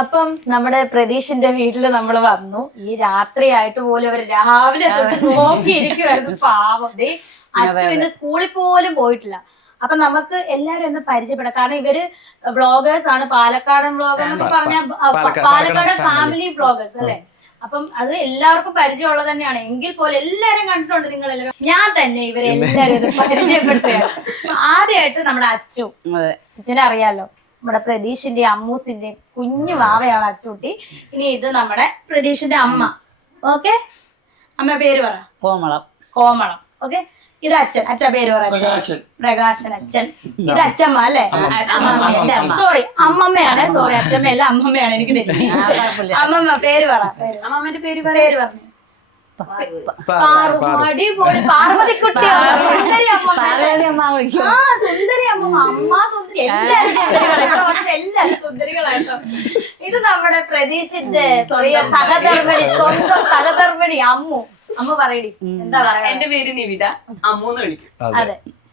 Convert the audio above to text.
അപ്പം നമ്മുടെ പ്രതീഷിന്റെ വീട്ടില് നമ്മൾ വന്നു. ഈ രാത്രിയായിട്ട് പോലും അവർ രാവിലെ തൊട്ട് നോക്കിയിരിക്കുവായിരുന്നു. പാവം ദേ അച്ഛൻ ഇന്ന് സ്കൂളിൽ പോലും പോയിട്ടില്ല. അപ്പൊ നമുക്ക് എല്ലാരും ഒന്ന് പരിചയപ്പെടാം. കാരണം ഇവര് വ്ളോഗേഴ്സ് ആണ്. പാലക്കാടൻ വ്ളോഗർ എന്നൊക്കെ പറഞ്ഞ പാലക്കാടൻ ഫാമിലി വ്ളോഗേഴ്സ് അല്ലെ. അപ്പം അത് എല്ലാവർക്കും പരിചയമുള്ളത് തന്നെയാണ്. എങ്കിൽ പോലും എല്ലാരും കണ്ടിട്ടുണ്ട് നിങ്ങൾ എല്ലാവരും. ഞാൻ തന്നെ ഇവരെ എല്ലാരും ഇത് പരിചയപ്പെടുത്തുകയാണ്. ആദ്യമായിട്ട് നമ്മുടെ അച്ഛനെ അറിയാലോ. നമ്മുടെ പ്രതീഷിന്റെ അമ്മൂസിന്റെ കുഞ്ഞു വാവയാണ് അച്ചൂട്ടി. ഇനി ഇത് നമ്മുടെ പ്രതീഷിന്റെ അമ്മ. ഓക്കെ, അമ്മ പേര് പറ. കോമളം. ഓക്കെ, ഇത് അച്ഛൻ പേര് പറ. പ്രകാശൻ അച്ഛൻ. ഇത് അച്ഛമ്മ അല്ലെ. സോറി അമ്മമ്മയാണ്. സോറി അച്ഛമ്മയല്ല അമ്മമ്മയാണ്. എനിക്ക് തെറ്റി. അമ്മമ്മ പേര് പറ. അമ്മമ്മന്റെ പേര് പറഞ്ഞു. അടിപൊളി പാർവതിക്കുട്ടിയാണ്. സുന്ദരി അമ്മ. സുന്ദരി അമ്മ. അമ്മ സുന്ദരി. എല്ലാരും സുന്ദരികളായിട്ടോ. ഇത് നമ്മുടെ പ്രതീഷിന്റെ സഹധർമ്മിണി, സ്വന്തം സഹധർമ്മിണി അമ്മു. അമ്മ പറയടി, എന്താ പറയാ? എന്റെ പേര് നിവിത, അമ്മൂന്ന് വിളിക്കും. അതെ,